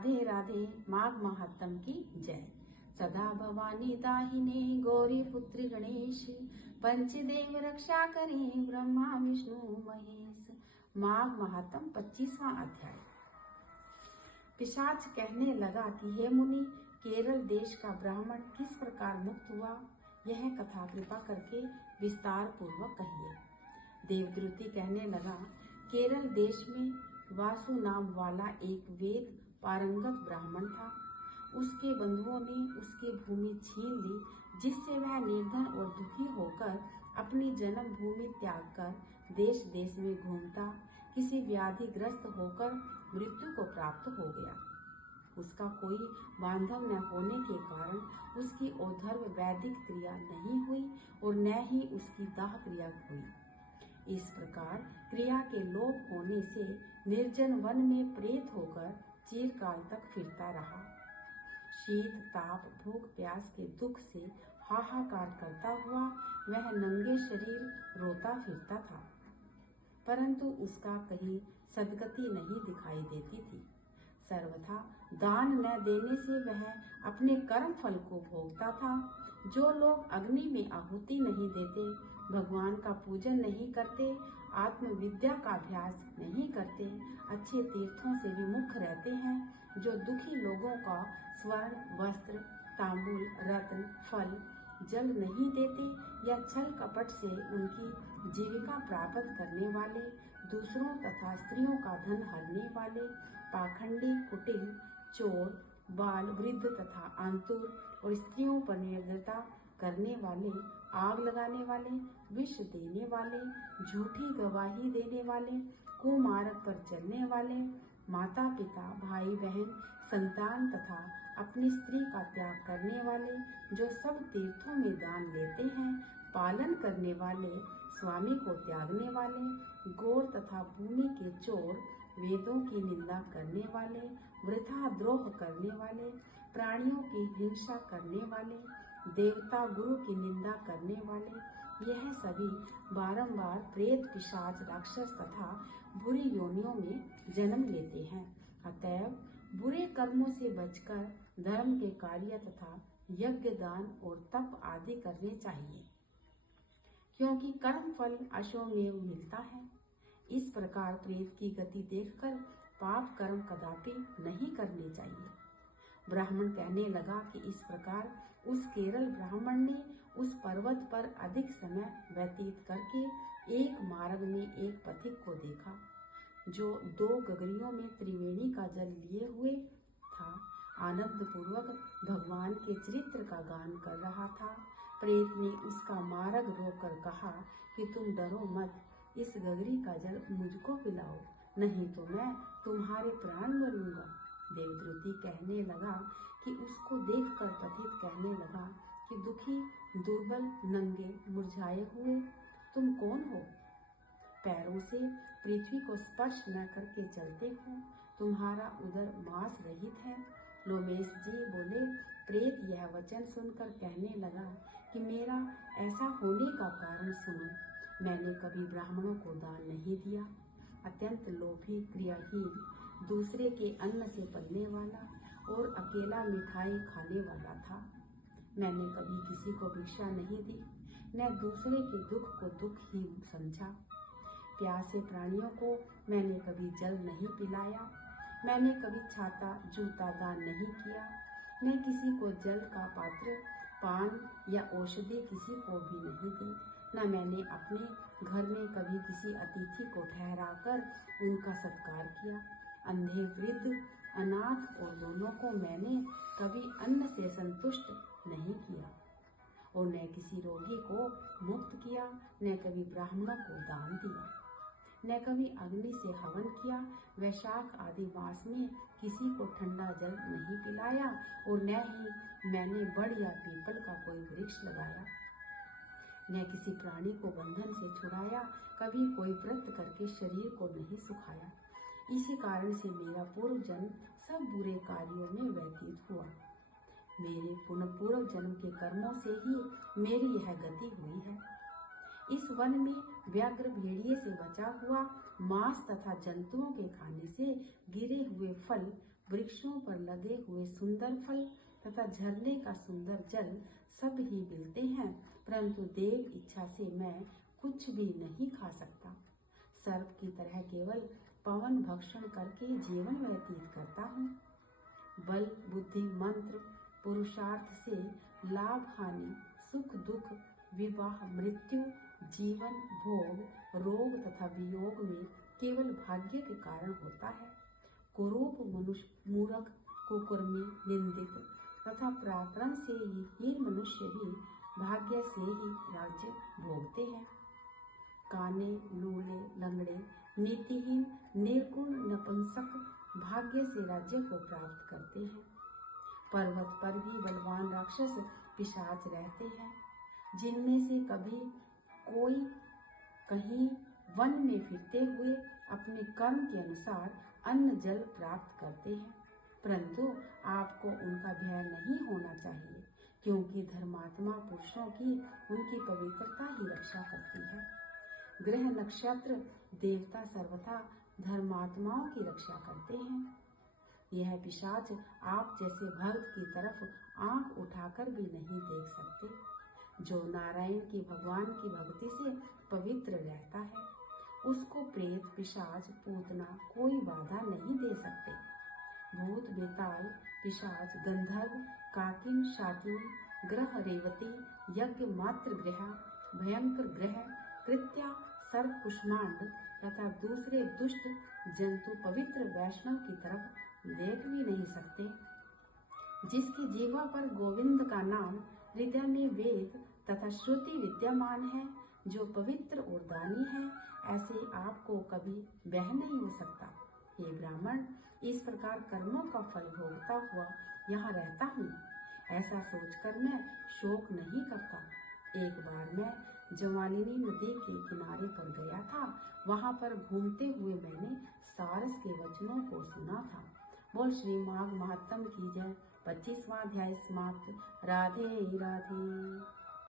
राधे राधे। माघ महात्म की जय। सदा भवानी दाहिने गौरी पुत्री गणेश, पंचदेव रक्षा करें ब्रह्मा विष्णु महेश। माघ महात्म 25वां अध्याय। पिशाच कहने लगा कि हे मुनि, केरल देश का ब्राह्मण किस प्रकार मुक्त हुआ, यह कथा कृपा करके विस्तार पूर्वक कहिए। देवद्रुति कहने लगा, केरल देश में वासु नाम वाला एक वेद पारंगत ब्राह्मण था। उसके बंधुओं ने उसकी भूमि छीन ली, जिससे वह निर्धन और दुखी होकर अपनी जन्म भूमि त्याग कर देश देश में घूमता किसी व्याधिग्रस्त होकर मृत्यु को प्राप्त हो गया। उसका कोई बांधव न होने के कारण उसकी औधर्व वैदिक क्रिया नहीं हुई और न ही उसकी दाह क्रिया हुई। इस प्रकार क्रिया के लोप होने से निर्जन वन में प्रेत होकर चिरकाल तक फिरता रहा। शीत ताप भूख प्यास के दुख से हाहाकार करता हुआ वह नंगे शरीर रोता फिरता था, परंतु उसका कहीं सदगति नहीं दिखाई देती थी। सर्वथा दान न देने से वह अपने कर्म फल को भोगता था। जो लोग अग्नि में आहुति नहीं देते, भगवान का पूजन नहीं करते, आत्मविद्या का अभ्यास नहीं करते, अच्छे तीर्थों से विमुख रहते हैं, जो दुखी लोगों का स्वर्ण वस्त्र तांबूल रत्न फल जल नहीं देते या छल कपट से उनकी जीविका प्राप्त करने वाले, दूसरों तथा स्त्रियों का धन हरने वाले, पाखंडी कुटिल चोर बाल वृद्ध तथा आंतुर और स्त्रियों पर निर्दयता करने वाले, आग लगाने वाले, विष देने वाले, झूठी गवाही देने वाले, कुमार्ग पर चलने वाले, माता पिता भाई बहन संतान तथा अपनी स्त्री का त्याग करने वाले, जो सब तीर्थों में दान लेते हैं, पालन करने वाले, स्वामी को त्यागने वाले, गौर तथा भूमि के चोर, वेदों की निंदा करने वाले, वृथा द्रोह करने वाले, प्राणियों की हिंसा करने वाले, देवता गुरु की निंदा करने वाले, यह सभी बारंबार प्रेत पिशाच राक्षस तथा बुरी योनियों में जन्म लेते हैं। अतएव बुरे कर्मों से बचकर धर्म के कार्य तथा यज्ञ दान और तप आदि करने चाहिए, क्योंकि कर्म फल अश्वमेव मिलता है। इस प्रकार प्रेत की गति देखकर पाप कर्म कदापि नहीं करने चाहिए। ब्राह्मण कहने लगा कि इस प्रकार उस केरल ब्राह्मण ने उस पर्वत पर अधिक समय व्यतीत करके एक मार्ग में एक पथिक को देखा, जो 2 गगरियों में त्रिवेणी का जल लिए हुए था। आनंद पूर्वक भगवान के चरित्र का गान कर रहा था। प्रेत ने उसका मार्ग रोककर कहा कि तुम डरो मत, इस गगरी का जल मुझको पिलाओ, नहीं तो मैं तुम्हारे प्राण ले लूंगा। देवद्रुति कहने लगा कि उसको देखकर पथिक कहने लगा कि दुखी दुर्बल नंगे मुरझाए हुए तुम कौन हो? पैरों से पृथ्वी को स्पर्श न करके चलते हो, तुम्हारा उदर मांस रहित है। लोमेश जी बोले, प्रेत यह वचन सुनकर कहने लगा कि मेरा ऐसा होने का कारण सुनो। मैंने कभी ब्राह्मणों को दान नहीं दिया, अत्यंत लोभी क्रियाहीन, दूसरे के अन्न से पलने वाला और अकेला मिठाई खाने वाला था। मैंने कभी किसी को भिक्षा नहीं दी, न दूसरे के दुख को दुख ही समझा। प्यासे प्राणियों को मैंने कभी जल नहीं पिलाया। मैंने कभी छाता जूता दान नहीं किया, न किसी को जल का पात्र पान या औषधि किसी को भी नहीं दी। न मैंने अपने घर में कभी किसी अतिथि को ठहराकर उनका सत्कार किया। अंधे वृद्ध अनाथ और दोनों को मैंने कभी अन्न से संतुष्ट नहीं किया और न किसी रोगी को मुक्त किया, न कभी ब्राह्मणों को दान दिया, न कभी अग्नि से हवन किया। वैशाख आदि मास में किसी को ठंडा जल नहीं पिलाया और न ही मैंने बड़ या पीपल का कोई वृक्ष लगाया, न किसी प्राणी को बंधन से छुड़ाया, कभी कोई व्रत करके शरीर को नहीं सुखाया। इसी कारण से मेरा पूर्व जन्म सब बुरे कार्यों में व्यतीत हुआ। मेरे पूर्व जन्म के कर्मों से ही मेरी यह गति हुई है। इस वन में व्याघ्र भेड़िए से बचा हुआ मांस तथा जंतुओं के खाने से गिरे हुए फल वृक्षों पर लगे हुए सुंदर फल तथा झरने का सुंदर जल सब ही मिलते हैं, परंतु देव इच्छा से मैं कुछ भी नहीं खा सकता। सर्प की तरह केवल पवन भक्षण करके जीवन व्यतीत करता हूँ। बल, बुद्धि, मंत्र, पुरुषार्थ से लाभ हानि, सुख दुख, विवाह, मृत्यु, जीवन, भोग, रोग तथा वियोग में केवल भाग्य के कारण होता है। कुरूप मनुष्य, मूर्ख, कुकर्मी, निंदित तथा पराक्रम से ही हीन मनुष्य भी भाग्य से ही राज्य भोगते हैं। काने, लूले, लंगड़े, नीतिहीन, निर्गुण, नपुंसक भाग्य से राज्य को प्राप्त करते हैं। पर्वत पर भी बलवान राक्षस पिशाच रहते हैं, जिनमें से कभी कोई कहीं वन में फिरते हुए अपने कर्म के अनुसार अन्न जल प्राप्त करते हैं, परंतु आपको उनका भय नहीं होना चाहिए, क्योंकि धर्मात्मा पुरुषों की उनकी पवित्रता ही रक्षा करती है। ग्रह, नक्षत्र, देवता सर्वथा धर्मात्माओं की रक्षा करते हैं। यह पिशाच आप जैसे भक्त की तरफ आंख उठाकर भी नहीं देख सकते। जो नारायण की भगवान की भक्ति से पवित्र रहता है, उसको प्रेत, पिशाच, पूतना कोई बाधा नहीं दे सकते। भूत, बेताल, पिशाच, गंधर्व, काकिन, शाकिन, ग्रह, रेवती, यज्ञ, मात्र ग्रह, भयंकर ग्रह, कृत्या, सर्प, कुष्मांड तथा दूसरे दुष्ट जंतु पवित्र वैष्णव की तरफ देख भी नहीं सकते। जिसकी जीवा पर गोविंद का नाम, हृदय में वेद तथा श्रुति विद्यमान है, जो पवित्र और दानी है, ऐसे आपको कभी बह नहीं हो सकता। हे ब्राह्मण, इस प्रकार कर्मों का फल भोगता हुआ यहाँ रहता हूँ, ऐसा सोचकर मैं शोक नहीं करता। एक बार मैं जवालिनी नदी के किनारे पर गया था। वहाँ पर घूमते हुए मैंने सारस के वचनों को सुना था। बोल श्री माघ महात्म की जय। 25वां अध्याय समाप्त। राधे राधे।